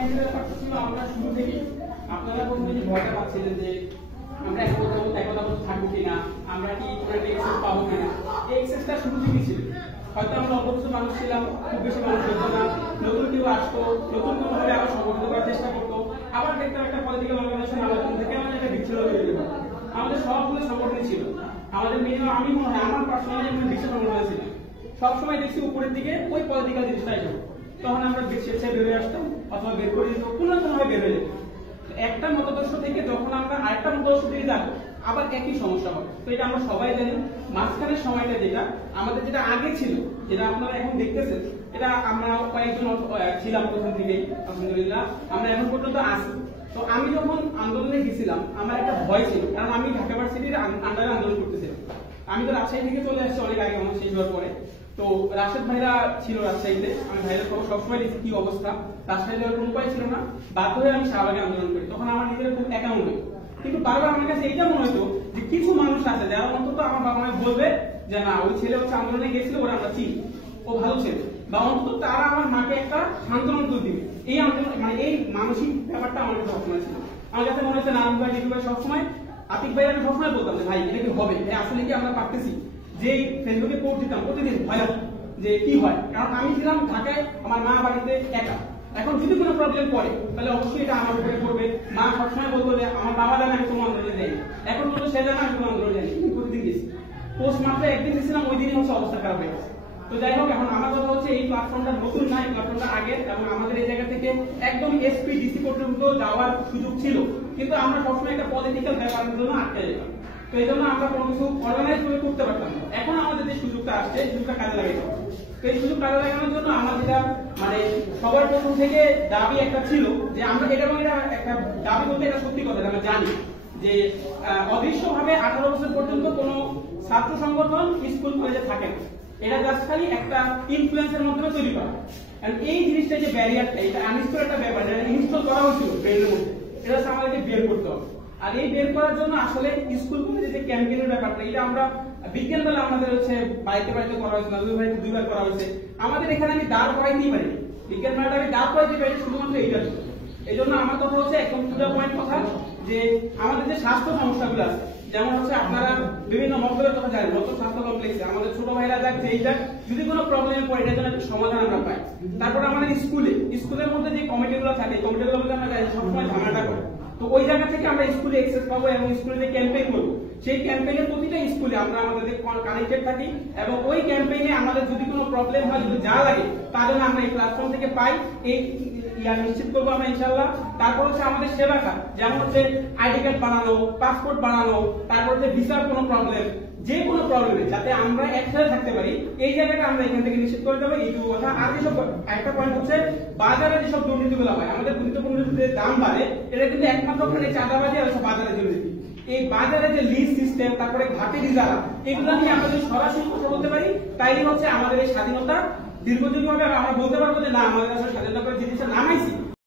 মাইন্ডের ব্যাপারটা ছিল আমরা শুরু থেকে আপনারা প্রথমে যে ভয়টা পাচ্ছিলেন যে আমরা একতা থাকবো কিনা, আমরা কি এক্সেস পাবো কিনা, এই এক্সেসটা শুরু থেকেই ছিল। হয়তো আমরা অল্প কিছু মানুষ ছিলাম, খুব বেশি মানুষ হতো না, নতুন কেউ আসতো, নতুন কোনো ভাবে আবার সংগঠিত করার চেষ্টা করতো, আবার দেখতাম একটা পলিটিক্যাল অর্গানাইজেশন আমাদের থেকে আমাদের একটা বিচ্ছিন্ন হয়ে যেত। আমাদের সবগুলো সংগঠন ছিল, আমাদের মিনিমাম আমি মনে হয় আমার পার্সোনালি একজন বিশ্ব সংগঠন ছিল, সবসময় দেখছি উপরের দিকে ওই পলিটিক্যাল জিনিসটাই হতো। তখন আমরা স্বেচ্ছায় বের হয়ে আসতাম অথবা বের করে দিত, কোনো না কোনোভাবে বের হয়ে যেত। একটা মতাদর্শ থেকে যখন আমরা আরেকটা মতাদর্শ থেকে যাবো আবার একই সমস্যা হবে। তো এটা আমরা সবাই জানি। মাঝখানের সময়টা যেটা আমাদের যেটা আগে ছিল, যেটা আপনারা এখন দেখতেছেন, এটা আমরা কয়েকজন ছিলাম প্রথম থেকেই, আলহামদুলিল্লাহ আমরা এখন পর্যন্ত আছি। তো আমি যখন আন্দোলনে গেছিলাম আমার একটা ভয় ছিল, কারণ আমি ঢাকা ভার্সিটির আন্ডারে আন্দোলন করতেছিলাম। আমি তো রাজশাহী থেকে চলে আসছি অনেক আগে, আমার শেষ হওয়ার পরে। তো রাশেদ ভাইরা ছিল রাজশাহীতে, আমি ভাইদের খবর সবসময় দেখি কি অবস্থা, রাজশাহী যাওয়ার কোনো উপায় ছিল না, বাধ্য হয়ে আমি শাহবাগে আন্দোলন করি। তখন আমার নিজের খুব একা মনে হতো, কিন্তু বারবার আমার কাছে এইটা মনে হতো যে কিছু মানুষ আছে যারা অন্তত আমার বাবা মায়ের বলবে যে না ওই ছেলে হচ্ছে আন্দোলনে গেছিল, ওরা আমরা চিনি, ও ভালো ছেলে, বা অন্তত তারা আমার মাকে একটা সান্ত্বনা দিবে। এই আন্দোলন মানে এই মানসিক ব্যাপারটা আমার কাছে সবসময় ছিল। আমার কাছে মনে হচ্ছে নারায়ণ ভাই, লিটু ভাই সবসময়, আতিক ভাই আমি সবসময় বলতাম যে ভাই এটা কি হবে, আসলে কি আমরা পারতেছি। যে ফেসবুকে পোস্ট দিতাম প্রতিদিন ভয় যে কি হয়, কারণ আমি ছিলাম ঢাকায়, আমার মা বাড়িতে একা। এখন যদি কোনো প্রবলেম পড়ে তাহলে অবশ্যই এটা আমার উপরে পড়বে। মা সবসময় বলতো যে আমার বাবা জানে আমি কোনো আন্দোলনে যাই, এখন বলতো সে জানে আমি কোনো আন্দোলনে যাই, প্রতিদিন গেছি। পোস্ট মাত্র একদিন দিয়েছিলাম, ওই দিনই হচ্ছে অবস্থা খারাপ হয়ে গেছে। তো যাই হোক, এখন আমার কথা হচ্ছে এই প্ল্যাটফর্মটা নতুন না, এই প্ল্যাটফর্মটা আগে, এবং আমাদের এই জায়গা থেকে একদম এসপি ডিসি পর্যন্ত যাওয়ার সুযোগ ছিল, কিন্তু আমরা সবসময় একটা পলিটিক্যাল ব্যাপারের জন্য আটকে যেতাম। তো এই জন্য আমরা কোনো কিছু অর্গানাইজ করে করতে পারতাম না। এখন আমাদের যে সুযোগটা আসছে, সুযোগটা কাজে লাগাইতে হবে। তো এই সুযোগ কাজে লাগানোর জন্য আমাদের মানে সবার প্রথম থেকে দাবি একটা ছিল যে আমরা এটা একটা দাবি বলতে এটা সত্যি কথা, আমরা জানি যে অদৃশ্যভাবে 18 বছর পর্যন্ত কোনো ছাত্র সংগঠন স্কুল কলেজে থাকে না, এটা জাস্ট খালি একটা ইনফ্লুয়েন্সের মাধ্যমে তৈরি করা। এই জিনিসটা যে ব্যারিয়ারটা, এটা আনইনস্টল একটা ব্যাপার, এটা ইনস্টল করা হয়েছিল ব্রেনের মধ্যে, এটা হচ্ছে আমাদেরকে বের করতে হবে। আর এই বের করার জন্য আসলে স্কুল কলেজে যে ক্যাম্পেইনের ব্যাপারটা, এটা আমরা বিজ্ঞান বেলা আমাদের হচ্ছে বাড়িতে বাড়িতে করা হয়েছে, নজরুল ভাইকে 2 বার করা হয়েছে। আমাদের এখানে আমি দাঁড় করাইতেই পারি, বিজ্ঞান মেলাটা আমি দাঁড় করাইতে পারি শুধুমাত্র এইটা। এই জন্য আমার কথা হচ্ছে একদম টু দ্য পয়েন্ট কথা, যে আমাদের যে স্বাস্থ্য সমস্যাগুলো আছে, যেমন হচ্ছে আপনারা বিভিন্ন মহলের কথা জানেন, নতুন স্বাস্থ্য কমপ্লেক্সে আমাদের ছোট ভাইরা যাক যেই যাক, যদি কোনো প্রবলেমে পড়ে এটার জন্য একটা সমাধান আমরা পাই। তারপর আমাদের স্কুলের মধ্যে যে কমিটিগুলো থাকে, কমিটিগুলো মধ্যে আমরা জানি সবসময় ঝামেলাটা করে। তো ওই জায়গা থেকে আমরা স্কুলে এক্সেস পাবো এবং স্কুলে যে ক্যাম্পেইন করবো, সেই ক্যাম্পেইনের প্রতিটা স্কুলে আমরা আমাদের কানেক্টেড থাকি, এবং ওই ক্যাম্পেইনে আমাদের যদি কোনো প্রবলেম হয়, যদি যা লাগে তার জন্য আমরা এই প্ল্যাটফর্ম থেকে পাই, এই নিশ্চিত করবো আমরা ইনশাল্লাহ। তারপর হচ্ছে আমাদের সেবা খাত, যেমন হচ্ছে আইডি কার্ড বানানো, পাসপোর্ট বানানো, তারপর হচ্ছে ভিসার কোনো প্রবলেম, যে কোনো প্রবলেমে যাতে আমরা একসাথে থাকতে পারি, এই জায়গাটা আমরা এখান থেকে নিশ্চিত করে দেবো। এইটুকু কথা। আর যেসব একটা পয়েন্ট হচ্ছে বাজারে যেসব দুর্নীতিগুলো হয়, আমাদের গুরুত্বপূর্ণ যে দাম বাড়ে, এটা কিন্তু একমাত্র চাঁদাবাজি আর বাজারে দুর্নীতি। এই বাজারে যে লিজ সিস্টেম, তারপরে ঘাটে ইজারা, এগুলো নিয়ে আমরা যদি সরাসরি কথা বলতে পারি, তাইলে হচ্ছে আমাদের এই স্বাধীনতা দীর্ঘজীবী হবে। আমরা বলতে পারবো যে না, আমাদের আসলে স্বাধীনতা করে জিনিসটা নামাইছি,